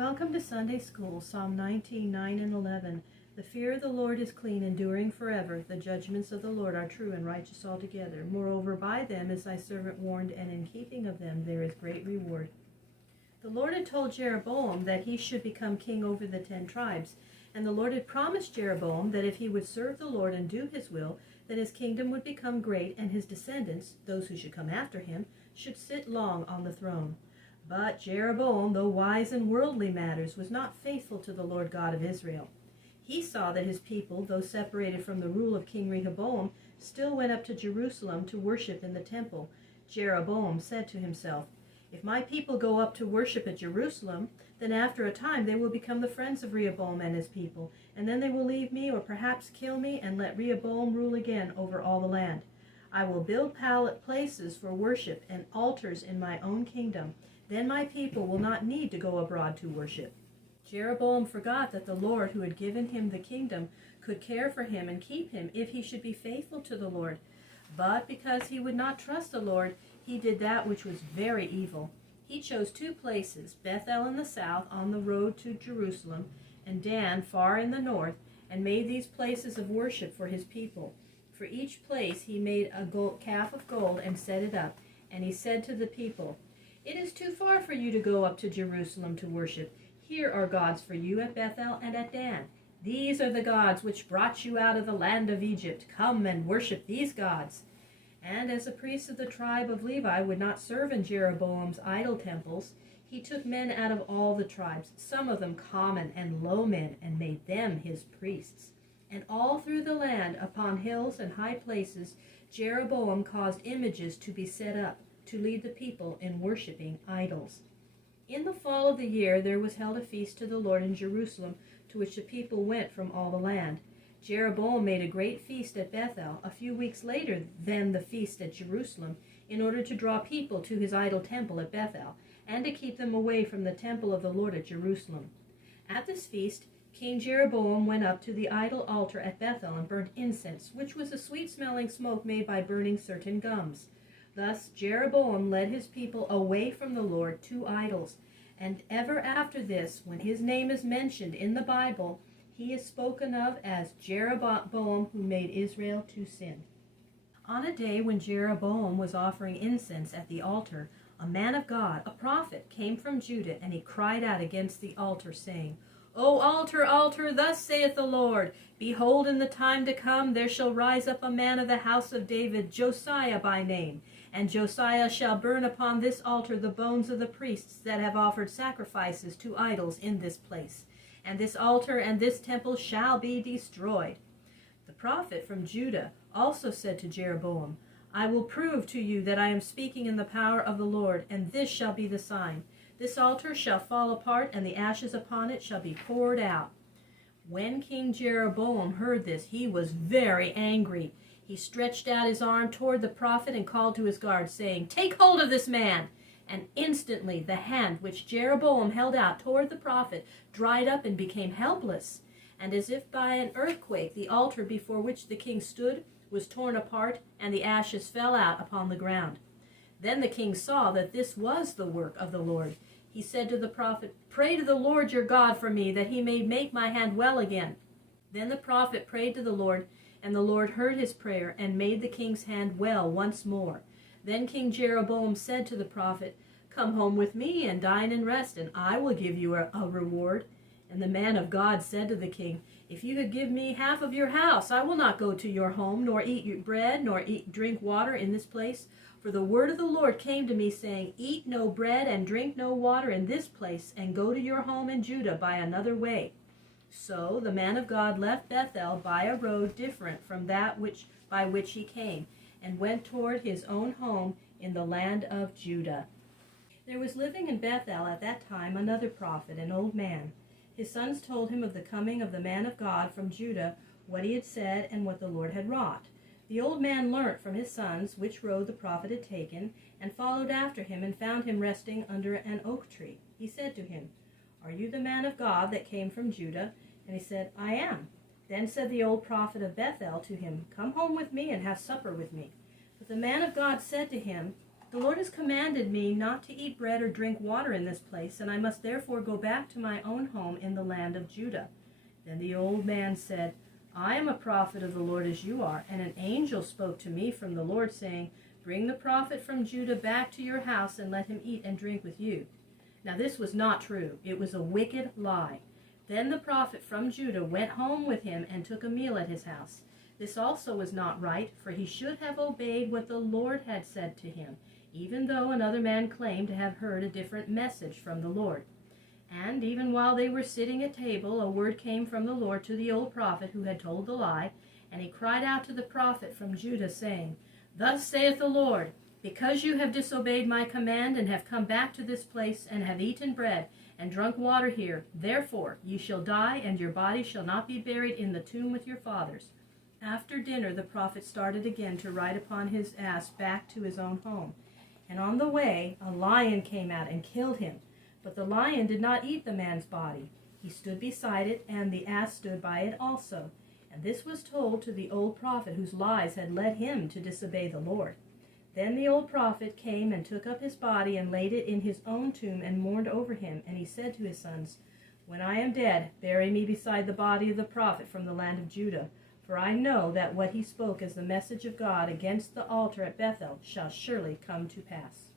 Welcome to Sunday School, Psalm 19, 9 and 11. The fear of the Lord is clean, enduring forever. The judgments of the Lord are true and righteous altogether. Moreover, by them is thy servant warned, and in keeping of them there is great reward. The Lord had told Jeroboam that he should become king over the 10 tribes, and the Lord had promised Jeroboam that if he would serve the Lord and do his will, then his kingdom would become great, and his descendants, those who should come after him, should sit long on the throne. But Jeroboam, though wise in worldly matters, was not faithful to the Lord God of Israel. He saw that his people, though separated from the rule of King Rehoboam, still went up to Jerusalem to worship in the temple. Jeroboam said to himself, "If my people go up to worship at Jerusalem, then after a time they will become the friends of Rehoboam and his people, and then they will leave me or perhaps kill me and let Rehoboam rule again over all the land. I will build places for worship and altars in my own kingdom. Then my people will not need to go abroad to worship." Jeroboam forgot that the Lord, who had given him the kingdom, could care for him and keep him if he should be faithful to the Lord. But because he would not trust the Lord, he did that which was very evil. He chose 2 places, Bethel in the south on the road to Jerusalem, and Dan far in the north, and made these places of worship for his people. For each place he made a calf of gold and set it up, and he said to the people, "It is too far for you to go up to Jerusalem to worship. Here are gods for you at Bethel and at Dan. These are the gods which brought you out of the land of Egypt. Come and worship these gods." And as the priests of the tribe of Levi would not serve in Jeroboam's idol temples, he took men out of all the tribes, some of them common and low men, and made them his priests. And all through the land, upon hills and high places, Jeroboam caused images to be set up, to lead the people in worshiping idols. In the fall of the year there was held a feast to the Lord in Jerusalem, to which the people went from all the land. Jeroboam made a great feast at Bethel, a few weeks later than the feast at Jerusalem, in order to draw people to his idol temple at Bethel, and to keep them away from the temple of the Lord at Jerusalem. At this feast, King Jeroboam went up to the idol altar at Bethel and burnt incense, which was a sweet-smelling smoke made by burning certain gums. Thus Jeroboam led his people away from the Lord to idols, and ever after this, when his name is mentioned in the Bible, he is spoken of as Jeroboam who made Israel to sin. On a day when Jeroboam was offering incense at the altar, a man of God, a prophet, came from Judah, and he cried out against the altar, saying, "O altar, altar, thus saith the Lord, behold, in the time to come there shall rise up a man of the house of David, Josiah by name. And Josiah shall burn upon this altar the bones of the priests that have offered sacrifices to idols in this place. And this altar and this temple shall be destroyed." The prophet from Judah also said to Jeroboam, "I will prove to you that I am speaking in the power of the Lord, and this shall be the sign. This altar shall fall apart, and the ashes upon it shall be poured out." When King Jeroboam heard this, he was very angry. He stretched out his arm toward the prophet and called to his guards, saying, "Take hold of this man!" And instantly the hand which Jeroboam held out toward the prophet dried up and became helpless. And as if by an earthquake, the altar before which the king stood was torn apart, and the ashes fell out upon the ground. Then the king saw that this was the work of the Lord. He said to the prophet, "Pray to the Lord your God for me, that he may make my hand well again." Then the prophet prayed to the Lord, and the Lord heard his prayer and made the king's hand well once more. Then King Jeroboam said to the prophet, "Come home with me and dine and rest, and I will give you a reward." And the man of God said to the king, "If you could give me half of your house, I will not go to your home, nor eat your bread, nor drink water in this place. For the word of the Lord came to me, saying, Eat no bread and drink no water in this place, and go to your home in Judah by another way." So the man of God left Bethel by a road different from that by which he came, and went toward his own home in the land of Judah. There was living in Bethel at that time another prophet, an old man. His sons told him of the coming of the man of God from Judah, what he had said, and what the Lord had wrought. The old man learnt from his sons which road the prophet had taken, and followed after him, and found him resting under an oak tree. He said to him, "Are you the man of God that came from Judah?" And he said, "I am." Then said the old prophet of Bethel to him, "Come home with me and have supper with me." But the man of God said to him, The Lord has commanded me not to eat bread or drink water in this place, and I must therefore go back to my own home in the land of Judah." Then the old man said, "I am a prophet of the Lord as you are, and an angel spoke to me from the Lord, saying, 'Bring the prophet from Judah back to your house, and let him eat and drink with you.'" Now this was not true. It was a wicked lie. Then the prophet from Judah went home with him and took a meal at his house. This also was not right, for he should have obeyed what the Lord had said to him, even though another man claimed to have heard a different message from the Lord. And even while they were sitting at table, a word came from the Lord to the old prophet who had told the lie, and he cried out to the prophet from Judah, saying, "Thus saith the Lord, because you have disobeyed my command, and have come back to this place, and have eaten bread, and drunk water here, therefore ye shall die, and your body shall not be buried in the tomb with your fathers." After dinner the prophet started again to ride upon his ass back to his own home. And on the way a lion came out and killed him. But the lion did not eat the man's body. He stood beside it, and the ass stood by it also. And this was told to the old prophet whose lies had led him to disobey the Lord. Then the old prophet came and took up his body and laid it in his own tomb and mourned over him. And he said to his sons, "When I am dead, bury me beside the body of the prophet from the land of Judah. For I know that what he spoke as the message of God against the altar at Bethel shall surely come to pass."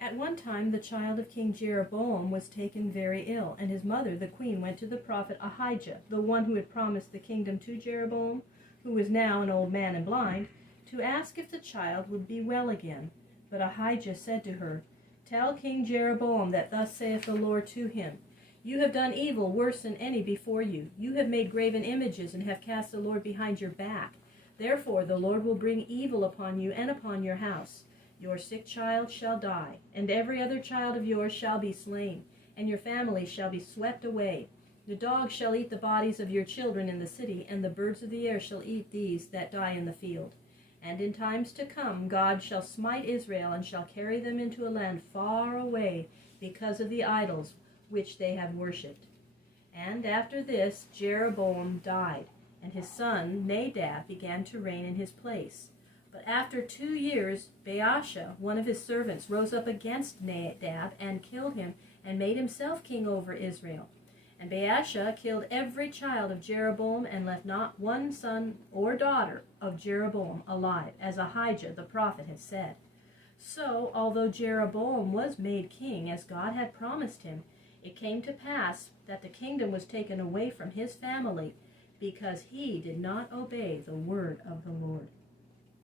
At one time the child of King Jeroboam was taken very ill, and his mother, the queen, went to the prophet Ahijah, the one who had promised the kingdom to Jeroboam, who was now an old man and blind, to ask if the child would be well again. But Ahijah said to her, "Tell King Jeroboam that thus saith the Lord to him, You have done evil worse than any before you. You have made graven images and have cast the Lord behind your back. Therefore the Lord will bring evil upon you and upon your house. Your sick child shall die, and every other child of yours shall be slain, and your family shall be swept away. The dogs shall eat the bodies of your children in the city, and the birds of the air shall eat these that die in the field. And in times to come God shall smite Israel, and shall carry them into a land far away, because of the idols which they have worshipped." And after this Jeroboam died, and his son Nadab began to reign in his place. But after 2 years, Baasha, one of his servants, rose up against Nadab and killed him, and made himself king over Israel. And Baasha killed every child of Jeroboam, and left not one son or daughter of Jeroboam alive, as Ahijah the prophet had said. So, although Jeroboam was made king, as God had promised him, it came to pass that the kingdom was taken away from his family, because he did not obey the word of the Lord.